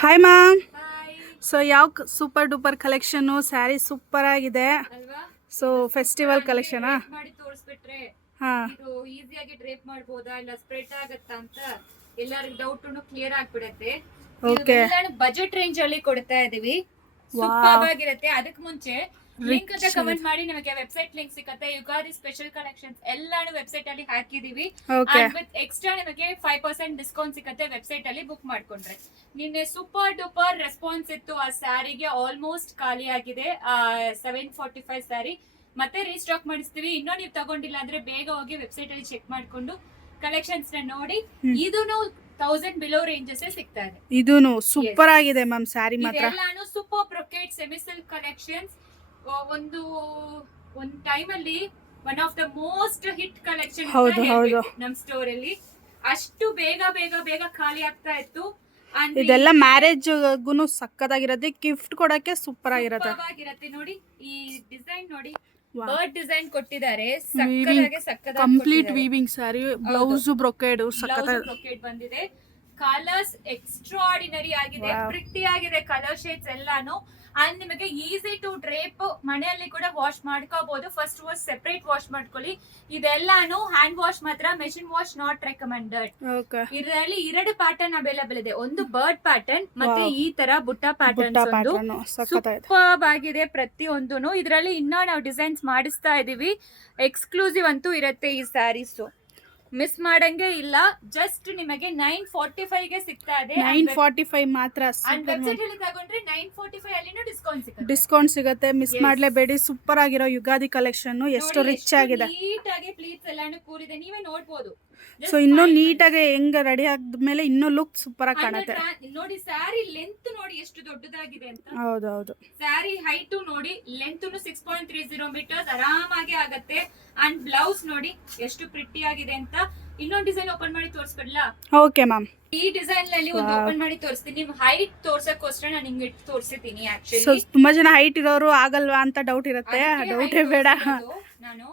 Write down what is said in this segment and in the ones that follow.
Hi ma'am. Hi. So ಯಾವ super duper collection sari super ಆಗಿದೆ. ಅಲ್ವಾ? ಸೊ ಫೆಸ್ಟಿವಲ್ ಕಲೆಕ್ಷನಾ? ಮಾಡಿ ತೋರಿಸ್ಬಿಟ್ರೆ ಹಾ, ಇದು ಈಸಿಯಾಗಿ ಡ್ರೇಪ್ ಮಾಡಬಹುದಾ ಇಲ್ಲ ಸ್ಪ್ರೆಡ್ ಆಗತ್ತಾ ಅಂತ ಎಲ್ಲರಿಗೂ ಡೌಟ್ ಕ್ಲಿಯರ್ ಆಗ್ಬಿಡತ್ತೆ. ಓಕೆ. ಬಜೆಟ್ ರೇಂಜ್ ಅಲ್ಲಿ ಕೊಡ್ತಾ ಇದೀವಿ. ಸೂಪರ್ ಆಗಿರುತ್ತೆ. ಅದಕ್ಕೆ ಮುಂಚೆ ಲಿಂಕ್ ಅಂತ ಕಮೆಂಟ್ ಮಾಡಿ, ನಿಮಗೆ ವೆಬ್ಸೈಟ್ ಲಿಂಕ್ ಸಿಗುತ್ತೆ. ಯುಗಾದಿ ಸ್ಪೆಷಲ್ ಕಲೆಕ್ಷನ್ಸ್ ಎಲ್ಲಾನು ವೆಬ್ಸೈಟ್ ಅಲ್ಲಿ ಹಾಕಿದೀವಿ. ಓಕೆ. ವಿತ್ ಎಕ್ಸ್ಟ್ರಾ ನಿಮಗೆ 5% ಡಿಸ್ಕೌಂಟ್ ಸಿಗುತ್ತೆ ವೆಬ್ಸೈಟ್ ಅಲ್ಲಿ ಬುಕ್ ಮಾಡ್ಕೊಂಡ್ರೆ. ನಿನ್ನೆ ಸೂಪರ್ ಡೂಪರ್ ರೆಸ್ಪಾನ್ಸ್ ಇತ್ತು. ಆ ಸ್ಯಾರಿಗೆ ಆಲ್ಮೋಸ್ಟ್ ಖಾಲಿ ಆಗಿದೆ. 745 ಸ್ಯಾರಿ ಮತ್ತೆ ರೀಸ್ಟಾಕ್ ಮಾಡಿಸ್ತೀವಿ. ಇನ್ನೂ ನೀವು ತಗೊಂಡಿಲ್ಲ ಅಂದ್ರೆ ಬೇಗ ಹೋಗಿ ವೆಬ್ಸೈಟ್ ಅಲ್ಲಿ ಚೆಕ್ ಮಾಡ್ಕೊಂಡು ಕಲೆಕ್ಷನ್ಸ್ ನ ನೋಡಿ. ಇದೂನು 1000 ಬಿಲೋ ರೇಂಜಸ್ ಸಿಗ್ತಾ ಇದೆ. ಇದೂನು ಸೂಪರ್ ಆಗಿದೆ ಮ್ಯಾಮ್ ಸ್ಯಾರಿ ಮಾತ್ರ. ಇದೆಲ್ಲಾನು super brocade semi silk collections. ಒಂದು ಟೈಮ್ ಅಲ್ಲಿ one of the most hit collection ನಮ್ ಸ್ಟೋರ್ ಅಲ್ಲಿ. ಅಷ್ಟು ಬೇಗ ಬೇಗ ಬೇಗ ಖಾಲಿ ಆಗ್ತಾ ಇತ್ತು. ಇದೆಲ್ಲ ಮ್ಯಾರೇಜ್ಗೂ ಸಕ್ಕತ್ತಾಗಿರುತ್ತೆ. ಗಿಫ್ಟ್ ಕೊಡಕ್ಕೆ ಸೂಪರ್ ಆಗಿರುತ್ತೆ. ನೋಡಿ ಈ ಡಿಸೈನ್ ನೋಡಿ, ಬರ್ಡ್ ಡಿಸೈನ್ ಕೊಟ್ಟಿದ್ದಾರೆ. Complete weaving sari, blouse brocade brocade ಬಂದಿದೆ. ಕಲರ್ಸ್ ಎಕ್ಸ್ಟ್ರಾರ್ಡಿನರಿ ಆಗಿದೆ, ಪ್ರಿಟಿ ಆಗಿದೆ ಕಲರ್ ಶೇಡ್ಸ್ ಎಲ್ಲಾನು. ಅಂಡ್ ನಿಮಗೆ ಈಸಿ ಟು ಡ್ರೇಪ್, ಮನೆಯಲ್ಲಿ ಕೂಡ ವಾಶ್ ಮಾಡ್ಕೋಬಹುದು. ಫಸ್ಟ್ ವಾಶ್ ಸೆಪರೇಟ್ ವಾಶ್ ಮಾಡ್ಕೊಳ್ಳಿ. ಇದೆಲ್ಲಾನು ಹ್ಯಾಂಡ್ ವಾಶ್ ಮಾತ್ರ, ಮೆಷಿನ್ ವಾಶ್ ನಾಟ್ ರೆಕಮೆಂಡೆಡ್. ಇದರಲ್ಲಿ 2 ಪ್ಯಾಟರ್ನ್ ಅವೈಲೇಬಲ್ ಇದೆ. ಒಂದು ಬರ್ಡ್ ಪ್ಯಾಟರ್ನ್ ಮತ್ತೆ ಈ ತರ ಬುಟ್ಟ ಪ್ಯಾಟರ್ನ್. ಸೂಪರ್ ಆಗಿದೆ ಪ್ರತಿಯೊಂದು. ಇದರಲ್ಲಿ ಇನ್ನೂ ನಾವು ಡಿಸೈನ್ಸ್ ಮಾಡಿಸ್ತಾ ಇದೀವಿ. ಎಕ್ಸ್ಕ್ಲೂಸಿವ್ ಅಂತೂ ಇರುತ್ತೆ ಈ ಸ್ಯಾರೀಸ್, ಮಿಸ್ ಮಾಡಂಗೆ ಇಲ್ಲ. ಜಸ್ಟ್ ನಿಮಗೆ 945 ಗೆ ಸಿಗ್ತಾ ಇದೆ. 945 ಮಾತ್ರ. ವೆಬ್ಸೈಟ್ ಅಲ್ಲಿ ತಗೊಂಡ್ರೆ 945 ಅಲ್ಲಿನೂ ಡಿಸ್ಕೌಂಟ್ ಸಿಗುತ್ತೆ. ಮಿಸ್ ಮಾಡ್ಲೇಬೇಡಿ. ಸೂಪರ್ ಆಗಿರೋ ಯುಗಾದಿ ಕಲೆಕ್ಷನ್ ಎಷ್ಟು ರಿಚ್ ಆಗಿದೆ. ನೀಟ್ ಆಗಿ ಪ್ಲೀಟ್ಸ್ ಎಲ್ಲಾನು ಕೂರಿದೆ, ನೀವೇ ನೋಡಬಹುದು. ಸೊ ಇನ್ನೂ ನೀಟಾಗಿ ಹೆಂಗ ರೆಡಿ ಆದ್ಮೇಲೆ ಇನ್ನೂ ಲುಕ್ ಸೂಪರ್ ಆಗಿ ಕಾಣುತ್ತೆ. ನೋಡಿ ಸ್ಯಾರಿ ಲೆಂತ್ ನೋಡಿ ಎಷ್ಟು ದೊಡ್ಡದಾಗಿದೆ ಅಂತ. ಹೌದೌದು. ಸ್ಯಾರಿ ಹೈಟ್ ನೋಡಿ, ಲೆಂತ್ 6.30 ಮೀಟರ್ಸ್ ಆರಾಮಾಗಿ ಆಗತ್ತೆ. ಅಂಡ್ ಬ್ಲೌಸ್ ನೋಡಿ ಎಷ್ಟು ಪ್ರಿಟಿ ಆಗಿದೆ ಅಂತ. ಇನ್ನೊಂದು ಡಿಸೈನ್ ಓಪನ್ ಮಾಡಿ ತೋರಿಸ್ಬಿಡ್ಲಾ? Okay ma'am. ಈ ಡಿಸೈನ್ ನಲ್ಲಿ ಒಂದು ಓಪನ್ ಮಾಡಿ ತೋರಿಸ್ತೀನಿ. ನಿಮ್ ಹೈಟ್ ತೋರ್ಸಕ್ಕೋಸ್ಕರ ನಾನು ಹಿಂಗ್ ಇಟ್ಟು ತೋರಿಸ್ತೀನಿ. ಆಕ್ಚುಲಿ ತುಂಬಾ ಜನ ಹೈಟ್ ಇರೋರು ಆಗಲ್ವಾ ಅಂತ ಡೌಟ್ ಇರುತ್ತೆ. ಡೌಟೇ ಬೇಡ. ನಾನು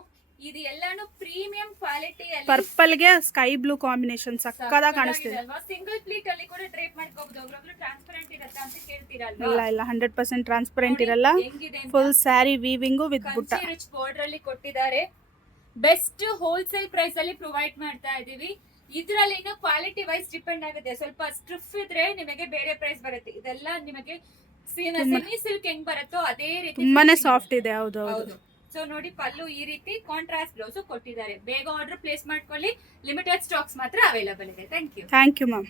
ಇದು ಎಲ್ಲಾನು ಪ್ರೀಮಿಯಂ ಕ್ವಾಲಿಟಿ ಅಲ್ಲಿ, ಪರ್ಪಲ್ ಗೆ ಸ್ಕೈ ಬ್ಲೂ ಕಾಂಬಿನೇಷನ್ ಸಕ್ಕದಾಗಿ ಕಾಣಿಸ್ತಿದೆ. ಸಿಂಗಲ್ ಪ್ಲೀಟ್ ಅಲ್ಲಿ ಕೂಡ ಡ್ರೇಪ್ ಮಾಡ್ಕೋಬಹುದು. ಒಬ್ಬೊಬ್ರು ಟ್ರಾನ್ಸ್ಪರೆಂಟ್ ಇರುತ್ತೆ ಅಂತ ಕೇಳ್ತಿರಲ್ಲ. ಇಲ್ಲ 100% ಟ್ರಾನ್ಸ್ಪರೆಂಟ್ ಇರಲ್ಲ. ಫುಲ್ ಸ್ಯಾರಿ ವೀವಿಂಗ್ ವಿತ್ ಬುಟ್ಟ. ರಿಚ್ ಬಾರ್ಡರ್ ಅಲ್ಲಿ ಕೊಟ್ಟಿದ್ದಾರೆ. ಬೆಸ್ಟ್ ಹೋಲ್ಸೇಲ್ ಪ್ರೈಸ್ ಅಲ್ಲಿ ಪ್ರೊವೈಡ್ ಮಾಡ್ತಾ ಇದೀವಿ. ಇದ್ರಲ್ಲಿ ಇನ್ನು ಕ್ವಾಲಿಟಿ ವೈಸ್ ಡಿಪೆಂಡ್ ಆಗುತ್ತೆ. ಸ್ವಲ್ಪ ಸ್ಟ್ರಿಫ್ ಇದ್ರೆ ನಿಮಗೆ ಬೇರೆ ಪ್ರೈಸ್ ಬರುತ್ತೆ. ಇದೆಲ್ಲ ನಿಮಗೆ ಸೆಮಿ ಸಿಲ್ಕ್ ಹೆಂಗ್ ಬರುತ್ತೋ ಅದೇ ರೀತಿ ತುಂಬಾನೇ ಸಾಫ್ಟ್ ಇದೆ. ಹೌದು. ಸೊ ನೋಡಿ, ಪಲ್ಲು ಈ ರೀತಿ ಕಾಂಟ್ರಾಸ್ಟ್ ಬ್ಲೌಸ್ ಕೊಟ್ಟಿದ್ದಾರೆ. ಬೇಗ ಆರ್ಡರ್ ಪ್ಲೇಸ್ ಮಾಡ್ಕೊಳ್ಳಿ. ಲಿಮಿಟೆಡ್ ಸ್ಟಾಕ್ಸ್ ಮಾತ್ರ ಅವೈಲೇಬಲ್ ಇದೆ. Thank you ma'am.